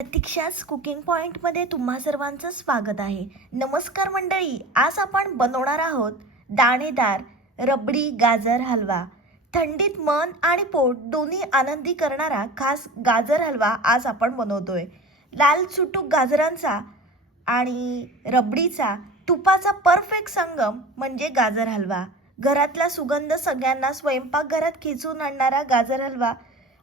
प्रतीक्षाच cooking पॉइंटमध्ये तुम्हा सर्वांचं स्वागत आहे. नमस्कार मंडळी, आज आपण बनवणार आहोत दाणेदार रबडी गाजर हलवा. थंडीत मन आणि पोट दोन्ही आनंदी करणारा खास गाजर हलवा आज आपण बनवतोय. लाल चुटूक गाजरांचा आणि रबडीचा तुपाचा परफेक्ट संगम म्हणजे गाजर हलवा. घरातला सुगंध सगळ्यांना स्वयंपाकघरात खेचून आणणारा गाजर हलवा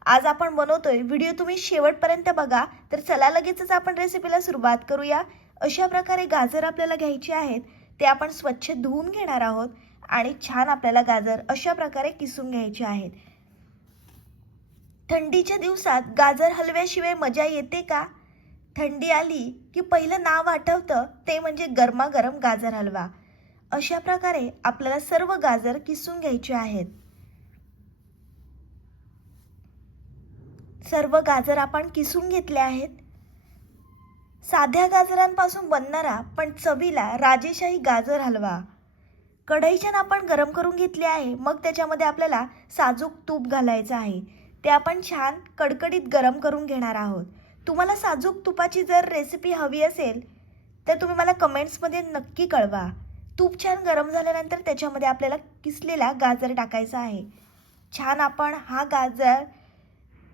आज आपण बनवतोय. व्हिडिओ तुम्ही शेवटपर्यंत बघा. तर चला लगेचच आपण रेसिपीला सुरुवात करूया. अशा प्रकारे गाजर आपल्याला घ्यायचे आहेत. ते आपण स्वच्छ धुवून घेणार आहोत आणि छान आपल्याला गाजर अशा प्रकारे किसून घ्यायचे आहेत. थंडीच्या दिवसात गाजर हलव्याशिवाय मजा येते का? थंडी आली की पहिलं नाव आठवतं ते म्हणजे गरमागरम गाजर हलवा. अशा प्रकारे आपल्याला सर्व गाजर किसून घ्यायचे आहेत. सर्व गाजर आपण किसून घेतले आहेत. साध्या गाजरांपासून बनणारा पण चवीला राजेशाही गाजर हलवा. कढईच्यानं आपण गरम करून घेतले आहे. मग त्याच्यामध्ये आपल्याला साजूक तूप घालायचं आहे. ते आपण छान कडकडीत गरम करून घेणार आहोत. तुम्हाला साजूक तुपाची जर रेसिपी हवी असेल तर तुम्ही मला कमेंट्समध्ये नक्की कळवा. तूप छान गरम झाल्यानंतर त्याच्यामध्ये आपल्याला किसलेला गाजर टाकायचा आहे. छान आपण हा गाजर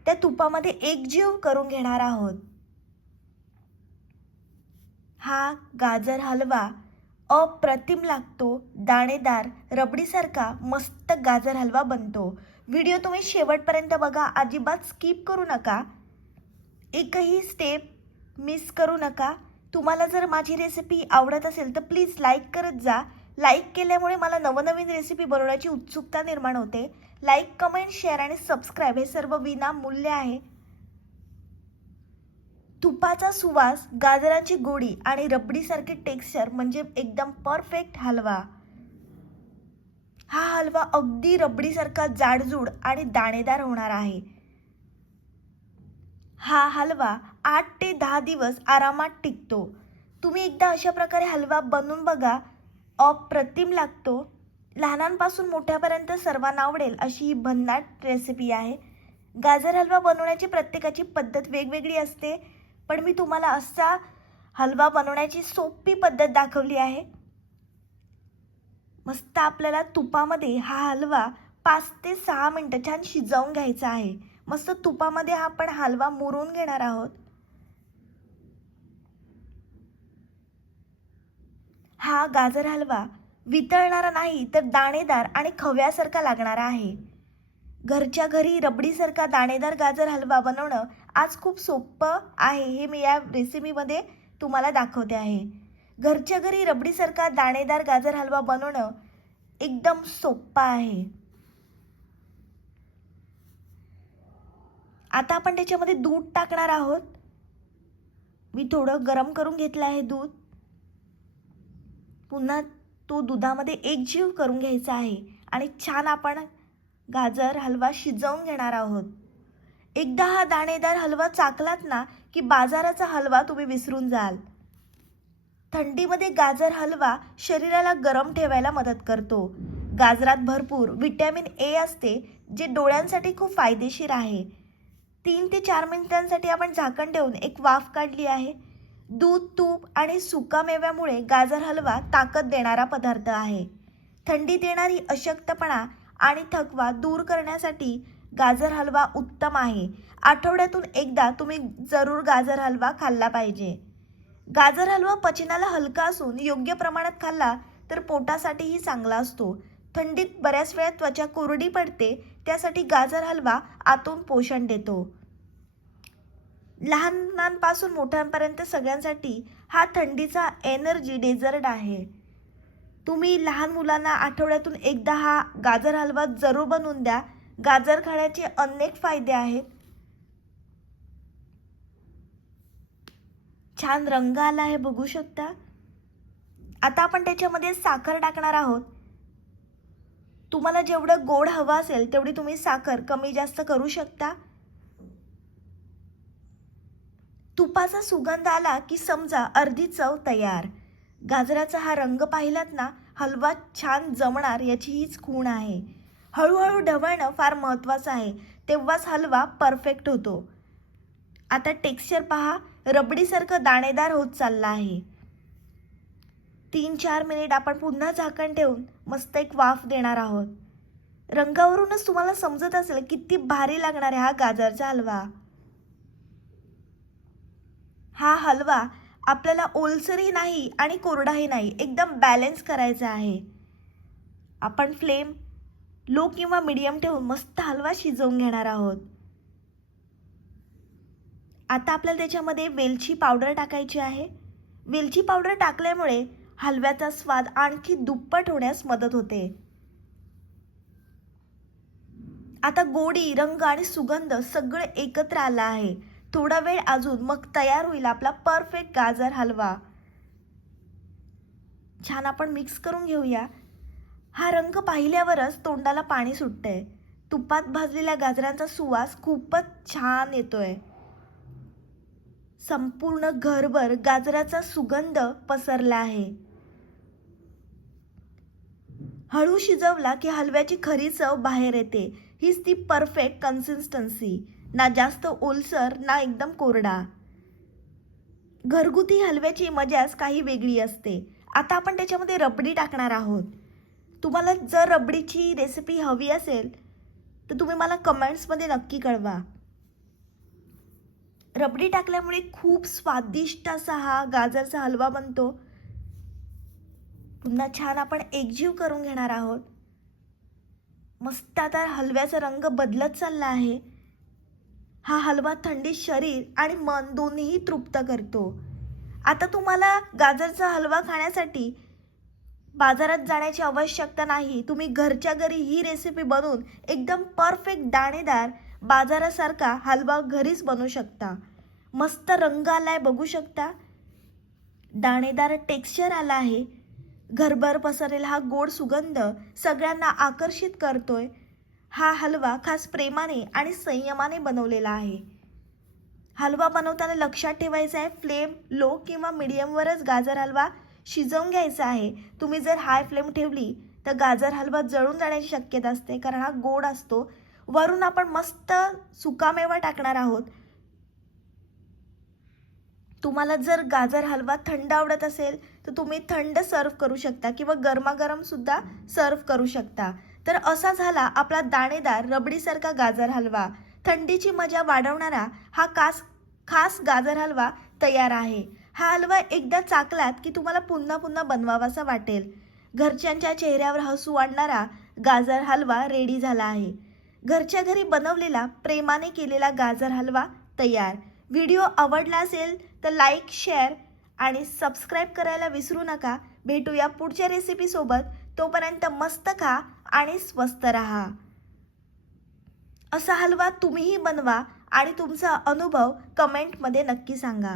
त्या तुपामध्ये एकजीव करून घेणार आहोत. हा गाजर हलवा अप्रतिम लागतो. दाणेदार रबडीसारखा मस्त गाजर हलवा बनतो. व्हिडिओ तुम्ही शेवटपर्यंत बघा. अजिबात स्किप करू नका. एकही स्टेप मिस करू नका. तुम्हाला जर माझी रेसिपी आवडत असेल तर प्लीज लाईक करत जा. लाईक केल्यामुळे मला नवनवीन रेसिपी बनवण्याची उत्सुकता निर्माण होते. लाईक, कमेंट, शेअर आणि सबस्क्राईब हे सर्व विनामूल्य आहे. तुपाचा सुवास, गाजरांची गोडी आणि रबडीसारखी टेक्स्चर म्हणजे एकदम परफेक्ट हलवा. हा हलवा अगदी रबडीसारखा जाडजूड आणि दाणेदार होणार आहे. हा हलवा 8 ते 10 दिवस आरामात टिकतो. तुम्ही एकदा अशा प्रकारे हलवा बनवून बघा. अप्रतिम लागतो. लहानांपासून मोठ्यापर्यंत सर्वांना आवडेल अशी ही भन्नाट रेसिपी आहे. गाजर हलवा बनवण्याची प्रत्येकाची पद्धत वेगवेगळी असते, पण मी तुम्हाला असा हलवा बनवण्याची सोपी पद्धत दाखवली आहे. मस्त आपल्याला तुपामध्ये हा हलवा 5 ते 6 मिनिटं छान शिजवून घ्यायचा आहे. मस्त तुपामध्ये हा आपण हलवा मुरून घेणार आहोत. हा गाजर हलवा वितळणारा नाही तर दाणेदार आणि खव्यासारखा लागणारा आहे. घरच्या घरी रबडीसारखा दाणेदार गाजर हलवा बनवणं आज खूप सोपं आहे. हे मी या रेसिपीमध्ये तुम्हाला दाखवते आहे. घरच्या घरी रबडीसारखा दाणेदार गाजर हलवा बनवणं एकदम सोपं आहे. आता आपण त्याच्यामध्ये दूध टाकणार आहोत. मी थोडं गरम करून घेतलं आहे दूध. पुन्हा तो दुधामध्ये एकजीव करून घ्यायचा आहे आणि छान आपण गाजर हलवा शिजवून घेणार आहोत. एकदा हा दाणेदार हलवा चाखलात ना की बाजाराचा हलवा तुम्ही विसरून जाल. थंडीमध्ये गाजर हलवा शरीराला गरम ठेवायला मदत करतो. गाजरात भरपूर व्हिटॅमिन ए असते जे डोळ्यांसाठी खूप फायदेशीर आहे. 3 ते 4 मिनिटांसाठी आपण झाकण ठेवून एक वाफ काढली आहे. दूध, तूप आणि सुकामेव्यामुळे गाजर हलवा ताकद देणारा पदार्थ आहे. थंडीत येणारी अशक्तपणा आणि थकवा दूर करण्यासाठी गाजर हलवा उत्तम आहे. आठवड्यातून एकदा तुम्ही जरूर गाजर हलवा खाल्ला पाहिजे. गाजर हलवा पचनाला हलका असून योग्य प्रमाणात खाल्ला तर पोटासाठीही चांगला असतो. थंडीत बऱ्याच वेळा त्वचा कोरडी पडते, त्यासाठी गाजर हलवा आतून पोषण देतो. लहानांपासून मोठ्यांपर्यंत सगळ्यांसाठी हा थंडीचा एनर्जी डेझर्ट आहे. तुम्ही लहान मुलांना आठवड्यातून एकदा हा गाजर हलवा जरूर बनवून द्या. गाजर खाण्याचे अनेक फायदे आहेत. छान रंग आला आहे, बघू शकता. आता आपण त्याच्यामध्ये साखर टाकणार आहोत. तुम्हाला जेवढं गोड हवं असेल तेवढी तुम्ही साखर कमी जास्त करू शकता. तुपाचा सुगंध आला की समजा अर्धी चव तयार. गाजराचा हा रंग पाहिलात ना, हलवा छान जमणार याची हीच खूण आहे. हळूहळू ढवळणं फार महत्त्वाचं आहे, तेव्हाच हलवा परफेक्ट होतो. आता टेक्स्चर पहा. रबडीसारखं दाणेदार होत चालला आहे. 3-4 मिनिट आपण पुन्हा झाकण ठेवून मस्त एक वाफ देणार आहोत. रंगावरूनच तुम्हाला समजत असेल किती भारी लागणार आहे हा गाजरचा हलवा. हा हलवा आपल्याला ओलसरही नाही आणि कोरडाही नाही, एकदम बॅलन्स करायचा आहे. आपण फ्लेम लो किंवा मीडियम ठेवून मस्त हलवा शिजवून घेणार आहोत. आता आपल्याला त्याच्यामध्ये वेलची पावडर टाकायची आहे. वेलची पावडर टाकल्यामुळे हलव्याचा स्वाद आणखी दुप्पट होण्यास मदत होते. आता गोडी, रंग आणि सुगंध सगळे एकत्र आला आहे. थोडा वेळ अजून मग तयार होईल आपला परफेक्ट गाजर हलवा. छान आपण मिक्स करून घेऊया. हा रंग पाहिल्यावरच तोंडाला पाणी सुटतंय. तुपात भाजलेल्या गाजरांचा सुवास खूपच छान येतोय. संपूर्ण घरभर गाजराचा सुगंध पसरला आहे. हळू शिजवला की हलव्याची खरी चव बाहेर येते. हीच ती परफेक्ट कन्सिस्टन्सी, ना जास्त ओलसर ना एकदम कोरडा. घरगुती हलव्याची मजाच काही वेगळी असते. आता आपण त्याच्यामध्ये रबडी टाकणार आहोत. तुम्हाला जर रबडीची रेसिपी हवी असेल तर तुम्ही मला कमेंट्समध्ये नक्की कळवा. रबडी टाकल्यामुळे खूप स्वादिष्ट असा हा गाजरचा हलवा बनतो. पुन्हा छान आपण एकजीव करून घेणार आहोत. मस्त आता हलव्याचा रंग बदलत चालला आहे. हा हलवा थंडीत शरीर आणि मन दोन्हीही तृप्त करतो. आता तुम्हाला गाजरचा हलवा खाण्यासाठी बाजारात जाण्याची आवश्यकता नाही. तुम्ही घरच्या घरी ही रेसिपी बनवून एकदम परफेक्ट दाणेदार बाजारासारखा हलवा घरीच बनवू शकता. मस्त रंग आलाय बघू शकता. दाणेदार टेक्स्चर आला आहे. घरभर पसरलेला हा गोड सुगंध सगळ्यांना आकर्षित करतोय. हा हलवा खास प्रेमाने आणि संयमाने बनवलेला आहे. हलवा बनवताना लक्षात ठेवायचं आहे, फ्लेम लो किंवा मीडियमवरच गाजर हलवा शिजवून घ्यायचा आहे. तुम्ही जर हाय फ्लेम ठेवली तर गाजर हलवा जळून जाण्याची शक्यता असते, कारण हा गोड असतो. वरून आपण मस्त सुकामेवा टाकणार आहोत. तुम्हाला जर गाजर हलवा थंड आवडत असेल तर तुम्ही थंड सर्व करू शकता किंवा गरमागरम सुद्धा सर्व करू शकता. तर असा झाला आपला दाणेदार रबडीसारखा गाजर हलवा. थंडीची मजा वाढवणारा हा खास गाजर हलवा तयार आहे. हा हलवा एकदा चाखलात की तुम्हाला पुन्हा पुन्हा बनवावासा वाटेल. घरच्यांच्या चेहऱ्यावर हसू आणणारा गाजर हलवा रेडी झाला आहे. घरच्या घरी बनवलेला प्रेमाने केलेला गाजर हलवा तयार. व्हिडिओ आवडला असेल तर लाईक, शेअर आणि सबस्क्राईब करायला विसरू नका. भेटूया पुढच्या रेसिपीसोबत. तोपर्यंत मस्त खा आणि स्वस्त राहा. असा हलवा तुम्हीही बनवा आणि तुमचा अनुभव कमेंटमध्ये नक्की सांगा.